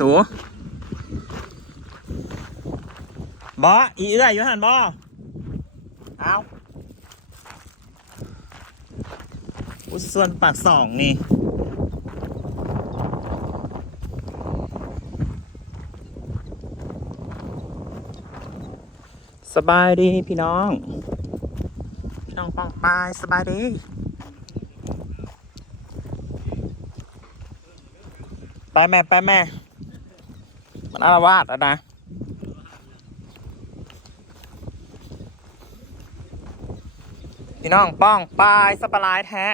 สูบออีเอื้อยอยู่หันบอเอาอุส่วนปากสองนี่สบายดีพี่น้องพี่น้องปองปายสบายดีไปแม่ไปแม่ อารวาสแล้วนะพี่น้องป้องปายสปาร์ไลท์แท้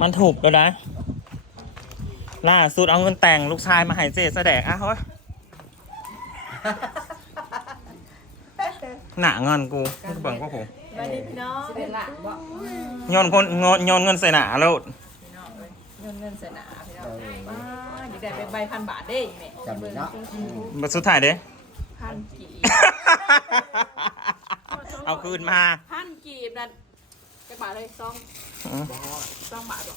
มันถูกแล้วนะ ล่าสุดเอาเงินแต่งลูกชายมาใหายเจแสดงอะเฮ้ยหนาเงินกูกูเบิ่งก็กูมาดิพี่น้องสิเป็นละบ่โยนคนโยนโยนเงินใส่หนาแล้วพี่น้องเลยเงินเงินเสนาพี่น้องว้าอยากได้เป็นใบพันบาทได้แม่จำได้เนาะมาสุดท้ายเด้ พันกีบเอาคืนมา พันกีบนั่นจักบาทเลยสองสองบาทหรอ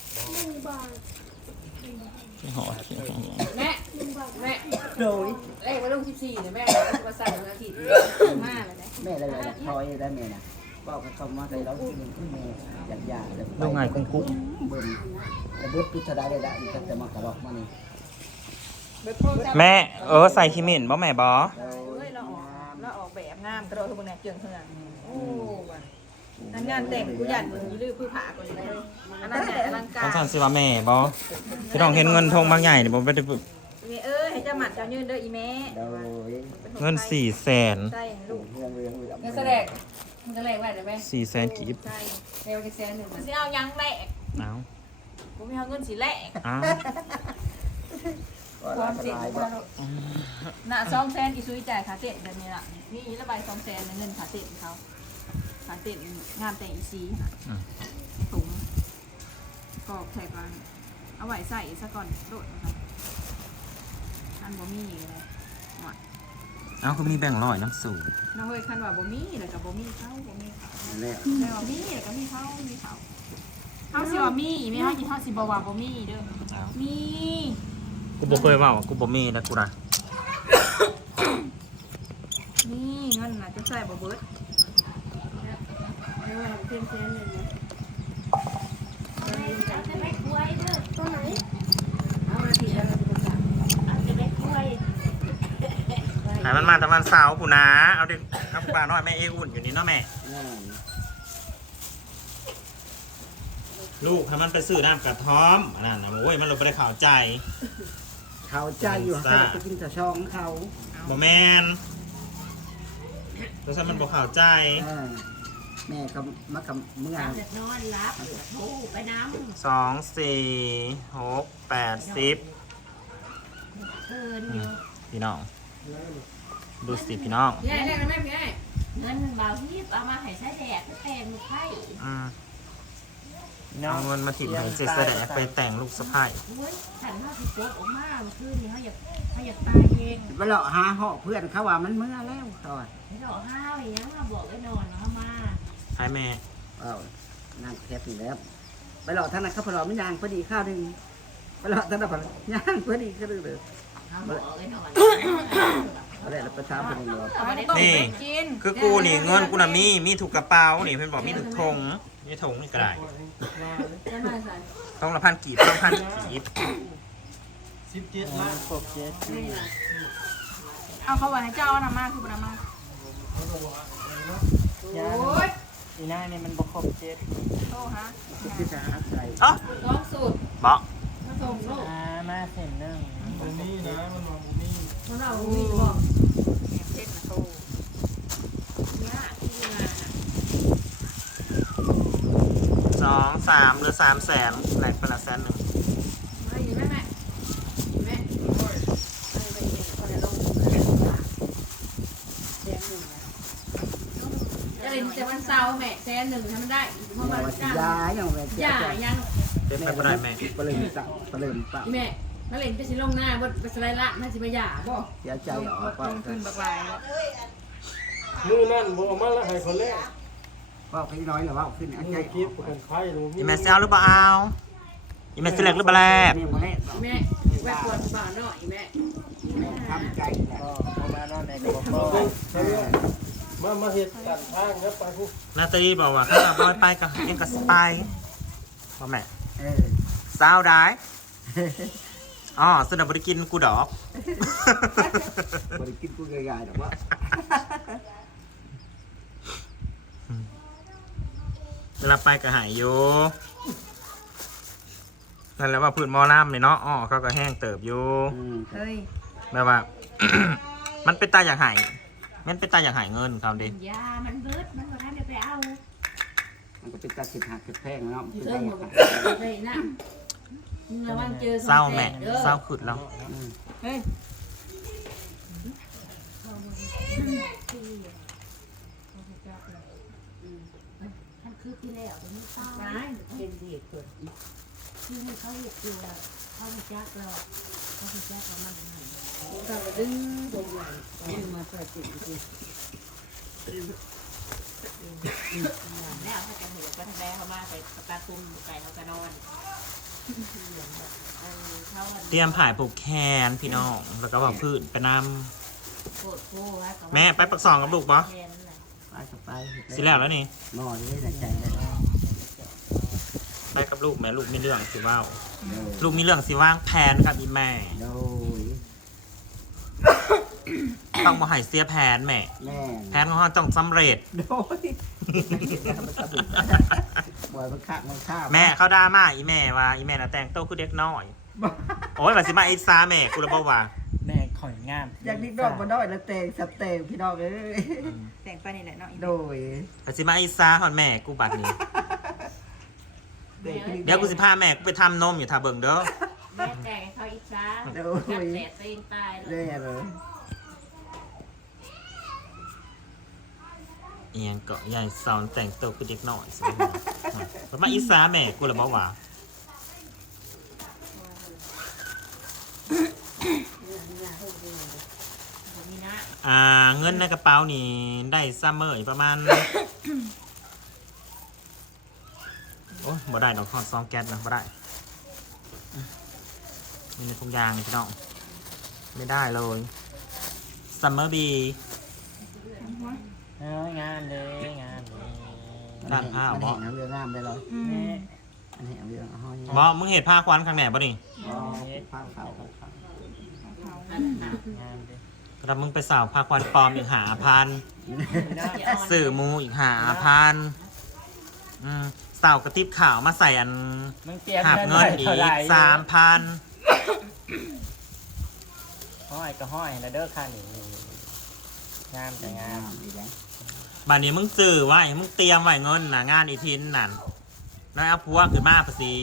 แม่แม่โดยเลขว่าลงสิบสี่เนี่ยแม่ก็สั่งวันอาทิตย์มาเลยนะแม่อะไรนะทอยได้แม่นะ บอกกับเขามาใส่เราที่หนึ่งที่แม่อยากยาเลยดูไงกุ้งกุ้งเบิ่งแต่เบิดพิจารณาได้ได้อีกแต่มากระบอกมานี่แม่เออใส่คิมินบ่แม่บอเฮ้ยเราออกเราออกแบบงามกระโดดทุกคนเนี่ยเจืองเท่านั้นโอ้ว่ะนั่นงานแต่งกูยันมือยื้อพื้นผาก่อนเลยอันนั้นใหญ่อลังกาต้อรงสั่นสิว่าแม่บอพี่น้องเห็นเงินทงบางใหญ่เนี่ยผมไปดูแม่เอ้ยให้เจ้าหมัดเจ้ายืนเด้ออีแม่โดยเงินสี่แสนใช่ลูกเรื่องเรื่องเรื่องเงินแสดง มันจะแรงไว้ได้ไหมสี่แสนกีบใช่เร็วจะแสนหนึ่งมันสิเอายังแหลกเอากูมีเอาเงินสีแหลกเอาความเสี่ยงลายของบ่เราน่ะสองแสนอีซุยจ่ายค่าเต็นแบบนี้ล่ะนี่ระบายสองแสนเงินค่าเต็นเขาค่าเต็นงานแต่งอีซีน่ะถุงกรอกแขกกันเอาไว้ใส่ซะก่อนโดดนะครับอันบ่มีเลยเอาคือมีแบ่งร้อยน้ำสูง น้องเฮ้ยคันว่าบ่มีแล้วก็บ่มีเขาบ่มีเขานั่นแหละแม่ว่ามีแล้วก็มีเขามีเขาเขาสิว่ามีไม่ให้กินเขาสิบ่ว่าบ่มีเด้อมีกูบอกเคยว่าว่ากูบ่มีนะกูนะนี่เงินน่ะจะใส่บ่เบิดเออเพื่อนแสนหนึ่งนะเอามาทีเอามาทีละสาม หายมันมาตะวันเสาร์กูนะเอาเด็กเอาปลาน้อยแม่เออุ่นอยู่นี่เนาะแม่นั่นลูกให้มันไปซื้อน้ำกระท้อมอันนั้นนะโอ้ยมันเลยไม่ได้ข่าวใจเขาใจอยู่เขาจะกินแต่ช่องเขาบ่แมนเพราะฉะนั้นมันบอกข่าวใจแม่ก็มากับเมื่อเด็กน้อยรับโอ้ไปน้ำสองสี่หกแปดสิบเกินอืมพี่น้อง ดูสิพี่น้องพี่ไอ้แรกนะแม่พี่ไอ้เงินเบาที่เอามาให้ใช้แดดก็แทนไข่อืมเอาเงินมาถิ่มให้เจสแดกไปแต่งลูกสะพ้ายเว้ยฉันเขาสิโกบออกมาเมื่อคืนนี้เขาอยากเขาอยากตายเองไปหลอกหาเหาะเพื่อนเขาว่ามันเมื่อแล้วตอนไม่หลอกห้าวอย่างนี้มาบอกไว้นอนเขามาให้แม่เอานั่งแคบอยู่แล้วไปหลอกท่านนั้นเขาพอหลอกไม่ยางพอดีข้าวหนึ่งไปหลอกท่านนั้นพอย่างพอดีก็เลยเลยเขาบอกไว้นอน อะไรเราไปทำเป็นหลอกเอาไปต้มไปกินคือกูนี่เงินกูน่ะมีมีถูกกระเป๋านี่เพื่อนบอกมีถูกธงนี่ธงนี่ก็ได้จะมาใส่ต้องละพันกีบต้องพันกีบเอาเขาไว้ให้เจ้าเอานำมาคือบ่นำมาโอ้ยอีน่าเนี่ยมันบกครบเจ็ดโตฮะที่จะหาใส่อ๋อร้องสูตรบอกมาส่งลูกอ่ามาเส้นหนึ่งมัน เอาวีบอกเส้นน่ะโตเนี่ยที่มาสองสามหรือสามแสนแหลกไปละแสนหนึ่งไม่อยู่แม่แม่แม่จะเล่นแต่วันเสาร์แม่แสนหนึ่งทำมันได้เพราะมันว่าจ้างยาอย่างไรอย่ายังเต็มไปบ่ได้แม่ ปลืมสักปลืมปะแม่ มาเล่นไปสิลงหน้าบดไปสไลด์ละน่าจะมาหย่าบ่เสียใจลออกงทุนบักหลายเนาะมือนั่นบอกมาแล้วให้คนแรกว่าไปน้อยหรือว่าขึ้นอันใหญ่คลิปคนไข้รู้อีแม่เซลหรือเปล่าเอาอีแม่เซเล็กหรือเปล่าแลกนี่มาแรกแม่แม่ปวดบ่าหน่อยแม่ทำใจแหละประมาณนั้นในกระบอกมามาเห็ดกันทางครับไปผู้นาตาลีบอกว่าถ้าเราบอยไปกับยังกับสไปพ่อแม่เออสาวได้ อ๋อสนับบริกินกูดอก บริกินกูง่ายๆหรอกว่าเวลาไปก็หายอยู่นั่นแหละว่าพื้นหมอล่ำเนี่ยเนาะอ๋อเขาก็แห้งเติบอยู่อืมเฮ้ยแบบว่า มันเป็นตาอยากหายมันเป็นตาอยากหายเงินเขาเด็ยามันเบิดมันบ่ทันได้ไปเอามันก็เป็นตาสิบหักสิบแพงเนาะเจอหมดเลยนะมึง ระวังเจอเศร้าแม่เศร้าขึ้นแล้วอืมเฮ้ยท่านคือที่แล้วมันเศร้าเป็นดีเกิดคือให้เขาเห็ดอยู่เขาไม่จักเราเขาไม่จักเรามันหันเราก็ดึงตัวใหญ่ดึงมาเปิดจิตสิแล้วเขาจะเห็นก็ทำแม่เขามาใส่ตาตุ้มไก่เขาก็นอน เตรียมผ่ายผูกแขนพี่น้อง แล้วก็บอกพื้นไปนโคตรโคตรำแม่ไปปักสองกับลูกปะไปก็ไปสิแล้วแล้วนี่หม้อนี่ในใจเลยไปกับลูกแม่ลูกมีเรื่องสิว่าวโดยลูกมีเรื่องสิว่างแผนกับอีแม่โดย ต้องมาให้เสียแผนแม่ แม่แผนของเราต้องสำเร็จ โดยมันสะดุดบ่อยมันข้ามันข้าแม่เขาด่ามาอีแม่ว่าอีแม่น่ะแต่งโตวคือเด็กน้อยโอ้ยว่าสิมาไอ้ซาแม่กูระบอกว่าแม่ข่อยงามอยากนิดดอกมาด้อยแล้วเตงสับเตงพี่น้องเอ้ยแต่งไปนี่แหละเนาะอีโดยว่าสิมาไอ้ซาหอนแม่กูบัดนี้เตงพี่เดี๋ยวกูสิพาแม่กูไปทำนมอยู่ท่าเบิ่งเด้อแม่แต่งเขาอีกช้าโดจับยแดดตัวเองตายเลแน่ยเลย อียงเกาะใหญ่สอนแต่งตัวคือเด็กน้อยสิว่ามาอีซาแม่กูระบอกว่าผมมีนะอ่าเงินในกระเป๋านี่ได้ซัมเมอร์อีกประมาณ โอ้ยบ่ได้ดอกคอนซองแก๊สนะบ่ได้มีในทุกอย่างนี่พี่น้องไม่ได้เลยซัมเมอร์บี เอ้ยงานเลยงานเลยด้านผ้ามันบ่เห็นเอาเรื่องงามได้เลยอืมมันเห็นเอาเรื่องเอาห้อยบ่มึงเห็นผ้าควันข้างแหนบ่นี่อ๋อผ้าขาวผ้าขาวอันนั้นนะงานเลยแล้วมึงไปสาวผ้าควันปลอมอีกหาพันอย่าอ่อนสื่อมูอีกหาพันอืมสาวกระติบข่าวมาใส่อันมึงเตรียมหับเงินเงินอีกสามพันห้อยก็ห้อยแล้วเด้อค่ะนี่งามแต่งางามมดีแล้ว บัดนี้มึงซื้อไว้มึงเตรียมไว้เงินนะงานอีทินนั่นน้อยเอาพัวขึ้นมาภาษี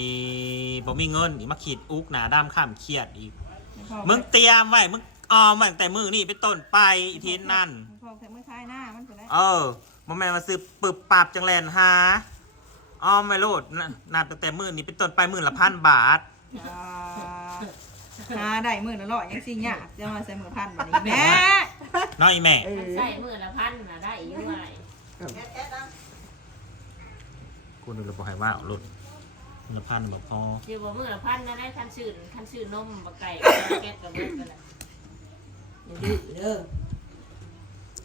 บ่มีเงินอีกมาขีดอุกหนาด้ามข้ามเครียดอีก มึงเตรียมไว้มึงออมไว้ตั้งแต่มือนี่ไปต้นไปอีทินนั่น พอแต่มือคลายหน้ามันเป็นไรเออบ่แม่นมาซื้อปึบปับจังแลนหาออมไว้โลดนะนับตั้งแต่มือนี่เป็นต้นไปมือละพันบาทอ่า หาได้มือละร้อยยังสิยากจะมาใส่มือพันแบบนี้แม่น้อยแม่ เออใส่มือละพันนะได้อีกไหมกูนึกเลยบอกให้ว่าเอารถมือละพันบอกพอเดี๋ยวบอกมือละพันนะได้คันชื่นคันชื่นนมบะไก่แก๊สกับเบิร์กันแหละอย่าดื้อเด้อ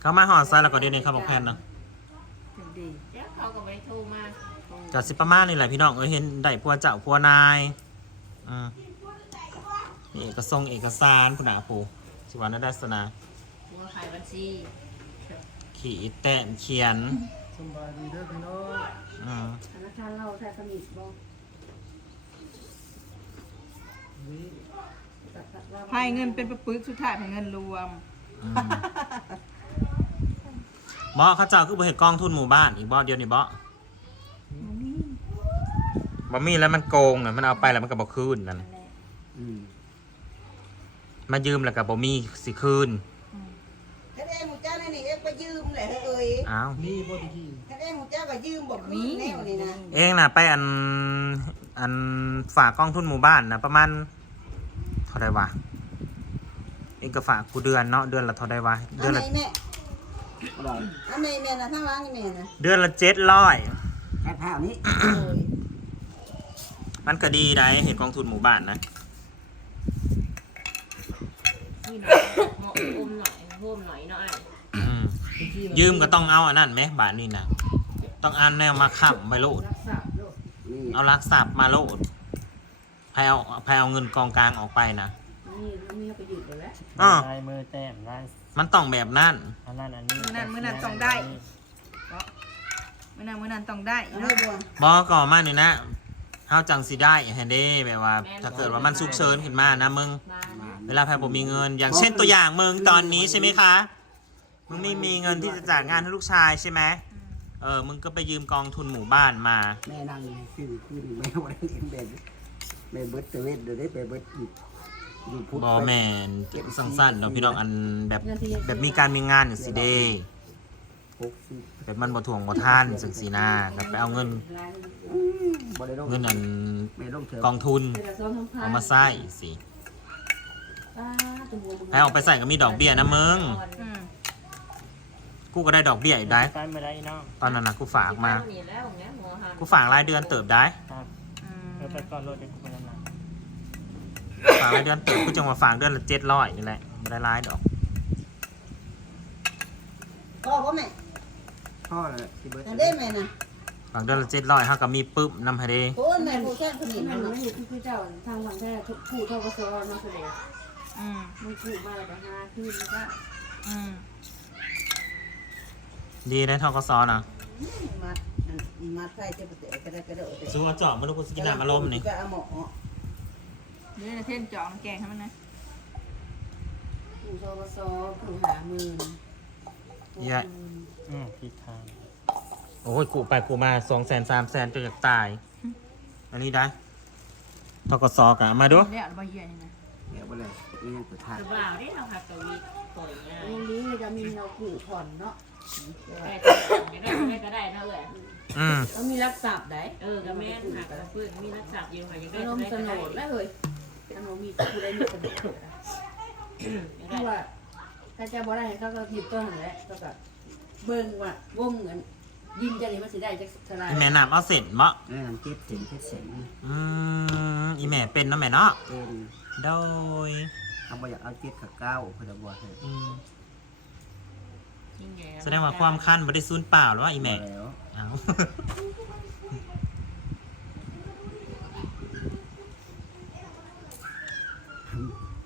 เขามาหอดไซแล้วก็เดี๋ยวนี้เขาบอกแพนเนาะถึงดีเดี๋ยวเขาก็ไปโทรมาจัดสิประมาณนี่แหละพี่น้องเอ้ยเห็นได้พัวเจ้าพัวนายอ่า นี่เอกสงเอกสารคุณอาภูสิวานาดัสนาหัวขายบัญชีขีดแต้มเขียนสบายดีเด้อพี่น้องอ่าธนาคารเราใช้สมิธบ่พายเงินเป็นประปึกสุดท้ายเป็นเงินรวมอืมบอเขาเจ้าคือบ่เห็ดกองทุนหมู่บ้านอีกบอเดียวนี่บอบ่มีแล้วมันโกงอะมันเอาไปแล้วมันก็บ่คืนนั่นอืม มายืมแล้วก็บ่มีสิคืนถ้าได้หมูเจ้านี่นี่เอ็งไปยืมแหละเอ้ยอ้าวนี่บ่ได้ยินถ้าได้หมูเจ้าก็ยืมบอกคืนแนวนี่นะเองน่ะไปอันอันฝากกองทุนหมู่บ้านนะประมาณเท่าไรวะเองก็ฝากกูเดือนเนาะเดือนละเท่าไรวะเดืเอาอนไหนละแม่อร่อยอันแม่แม่น่ะทั้งร้านนี่แม่น่ะเดือนละเจ็ดร้อยแค่ข้าวนี้โอ้ยมันก็ดีได้เห็นกองทุนหมู่บ้านนะ นี่หน่อยเหมาะอมหน่อยโฮมหน่อยเนาะไอ้อืมยืมก็ต้องเอาอันนั้นไหมบาทนี่นะต้องอันแนวมาขับไปโลด รักษาโรคนี่เอาลักทรัพย์มาโลดใครเอาใครเอาเงินกองกลางออกไปนะนี่แล้วมีเขาไปหยุดไปแล้วอ้อลายมือแต้มลายมันต้องแบบนั้น อันนั้นอันนี้มื้อนั้นมื้อนั้นต้องได้ มื้อนั้นมื้อนั้นต้องได้เอาเนาะไม่บัวบอก่อมาหน่อยนะเฮาจังสิได้แฮนเด้แบบว่า ถ้าเกิดว่ามันซุกเซินขึ้นมานะมึงมามา เวลาแพรผมมีเงิน อย่างเช่นตัวอย่างมึงตอนนี้ใช่ไหมคะมึงไม่มีเงินที่จะจ่ายงานให้ลูกชายใช่ไหมเออมึงก็ไปยืมกองทุนหมู่บ้านมาแม่นั่งขึ้นขึ้นแม่วันนี้แม่แม่เบิร์ตเตเวทเดี๋ยวได้แม่เบิร์ตอยู่อยู่พุทธบอแมนสั้นๆเนาะพี่น้องอันแบบแบบมีการมีงานอย่างสิเดหกสิบแบบมันบ่ถ่วงบ่ท่านสังสีนากับไปเอาเงินบ่ได้ลงเงินอันแม่ลงเถกองทุนเป็นกระซ้อมทั้งพันเอามาใส่สิป้าตัวบัวมึง ให้เอาไปใส่ก็มีดอกเบี้ยนะมึง อืมกูก็ได้ดอกเบี้ยอีกได้ไปไม่ได้เนาะตอนนั้นนะกูฝากมานี่แล้วเนี้ยหัวหันกูฝากรายเดือนเติบได้ ครับอืมเออไปก่อนรถเด็กกูไปนานฝากรายเดือนเติบกูจะมาฝากเดือนละเจ็ดร้อยนี่แหละไม่ได้รายดอกพ่อพ่อแม่พ่อเลยที่เบิร์ตนั่นได้แม่น่ะฝากเดือนละเจ็ดร้อยเฮาก็มีปึ๊บนำให้เด้ โอ้ยแม่ผู้แค่คนนี้มัมันนไม่เห็นคือเจ้าทางฝั่งแท้ทุกผู้เท่ากับซ้อมาแสดง อืมมันผู้มาแล้วก็หาขึ้นก็อืมดีได้ทกศนะมามาใส่จะไปเตะก็ได้ก็ได้สู้เอาเจาะมาลูกกูสิกินน้ำอารมณ์นี่ก็เอาหมอเดี๋ยวจะเท่นจองแกงให้มันนะผู้เท่ากับซ้อผู้หาหมื่นๆอืมผิดทางโอ้ยกูไปกูมาสองแสนสามแสนจนอยากตาย อันนี้ได้ทกศกะมาดูเดี๋ยวเอาไปเยี่ยนี่นะ เดี๋ยวไปเลยนี่ยังสุดท้ายกระบ่าวได้เราหักกะวีต่อยง่ายวันนี้จะมีเราขู่ผ่อนเนาะได้ได้ก็ได้นะเอ้ยอืมต้องมีรักษาได้เออกับแม่หักกระฟื้นมีรักษาอยู่ค่ะยังได้อารมณ์สนดแล้วเลยอารมณ์มีผู้ใดมีสนดเพราะว่าถ้าจะบ่ได้เขาก็หยิบตัวหันแหละก็แบบเบิ่งว่าวงเงินยิงจะนี่มันสิได้จักเท่าไหร่อีแม่น้ำเอาเสร็จมะแม่เจ็ดเจ็ดเจ็ดเซนอืมอีแม่เป็นเนาะแม่เนาะเป็น โดยทำมาอยากเอาเจ็ดกับเก้าเพื่อบัวเลยอืมแสดงว่าความคันไม่ได้สูญเปล่าหรอวะอีแม่แล้วเอา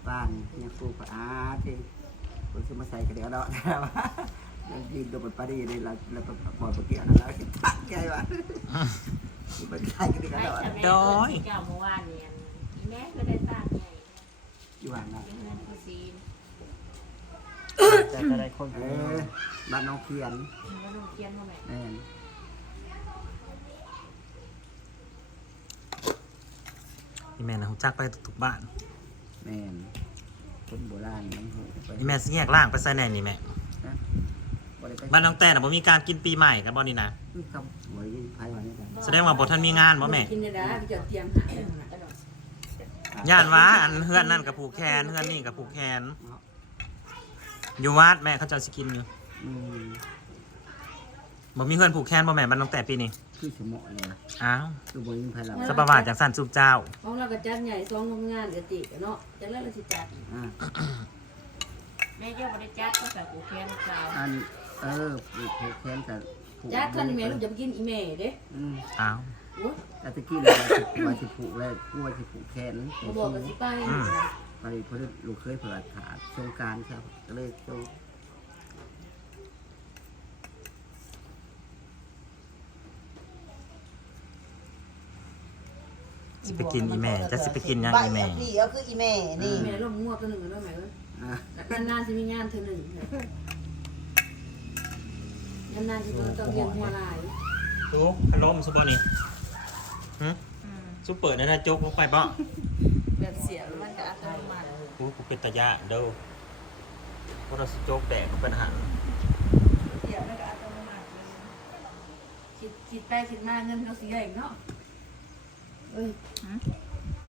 บ้านเนี่ยปลูกก็อาที่คนจะมาใส่กระเดียวเนาะแล้วยืนดูบนปารีเลยแล้วแล้วก็ปล่อยไปเกี่ยวนะแล้วเห็นปักใหญ่วะมันใกล้กันดีกันได้เนาะใช่ไหมเจ้าเมื่อวานเนี่ยแม่ก็ได้ตั้งไง อยู่บ้านนะยังเงินผู้ซีนแต่จะได้คนเออบ้านน้องเขียนว่าน้องเกียนพ่อแม่แม่นอีแม่นะหูจักไปทุกๆบ้านแม่นคนโบราณน้องหูไปอีแม่สิแยกล่างไปใส่แน่นี่แม่บ่ได้ไปบ้านน้องแต่น่ะบ่มีการกินปีใหม่กันบ่นี่นะ มีคำหวยไพ่วันนี้กันแสดงว่าบ่ทันมีงานบ่แม่ กินได้แล้วจะเตรียมหาแล้วนะ ย่านว่าอันเฮือนนั่นกับผูกแขนเฮือนนี่กับผูกแขนอยู่วัดแม่เขาเจ้าสิกินอยู่อืมบ่มีเฮือนผูกแขนบ่แม่บ้านน้องแต่ปีนี้คือสมอเลยอ้าวคือบนยิงไพ่เราสปาว่าจากสั้นสูบเจ้าของเราก็จัดใหญ่ซองงานกะติเนาะจัดแล้วเราสิจัดอ่าแม่เจ้าบริจักก็ใส่กูแค้นเจ้าอันเออผูกแขนแต่ผูกจัดคันแม่ลูกจะไปกินอีแม่เด้อืมอ้าวโอ้ย แต่ตะกี้เลยว่าสิว่าสิผูกแล้วกลัวสิผูกแขนบ่บอกกันสิไปพอดีพอดีลูกเคยเผื่อขาดโครงการครับก็เลยโตสิไปกินอีแม่จะสิไปกินหยังอีแม่ นี่ก็คืออีแม่นี่ แม่ร่มงวบตัวหนึ่งด้วยไหมเว้ยอะนานๆจะมีงานเธอหนึ่งนานๆจะต้องเรียนหัวลายซุปพัดลมซุปบ่นี่ หึซุปเปิดได้นะโจ๊กลงไปบ่แบบเสียมันจะอัตโนมัติกูกูเป็นตะยะเด้อเพราะเราสิโจ๊กแดกก็เป็นอาหารเสียมันก็อัตโนมัติเลยคิดคิดไปคิดมาเงินเราเสียอีกเนาะเอ้ย